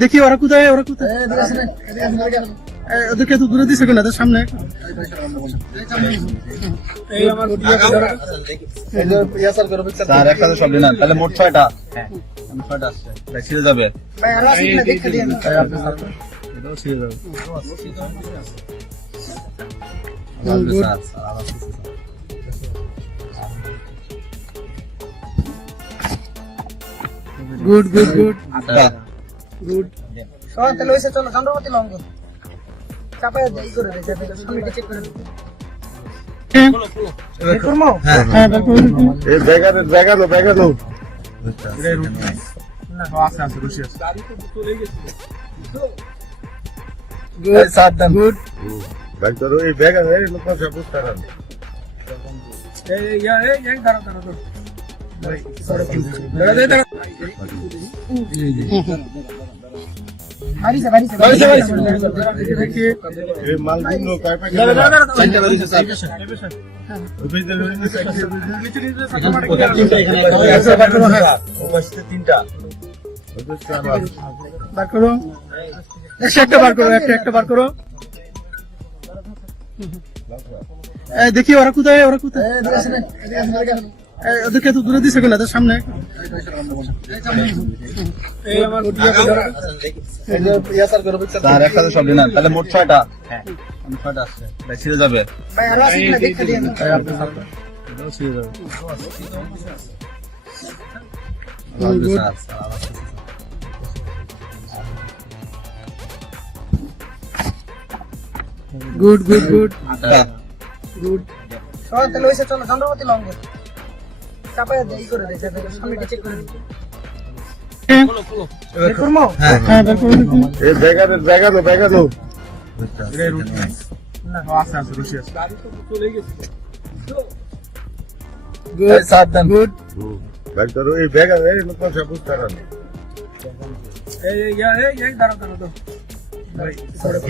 দেখি ওরা কোথায় ওদেরকে তো দূরে দিছে না সামনে তাহলে মোট 6টা আসছে ছিঁড়ে যাবে গুড গুড গুড গুড তাহলে ওইসে চলো চন্দ্রপতি লঙ্ঘ চাপায় দেই করে দেয় সামনে চেক করে দিতে দেখি ওরা কোথায় ওদেরকে তো দূরে দিছে না সামনে তাহলে মোট 6টা আসছে ছিঁড়ে যাবে গুড গুড গুড গুড তাহলে ওইসে চলো চন্দ্রপতি লঙ্ঘ চাপায় দেই করে দেয় সামনে চেক করে দিতে গুড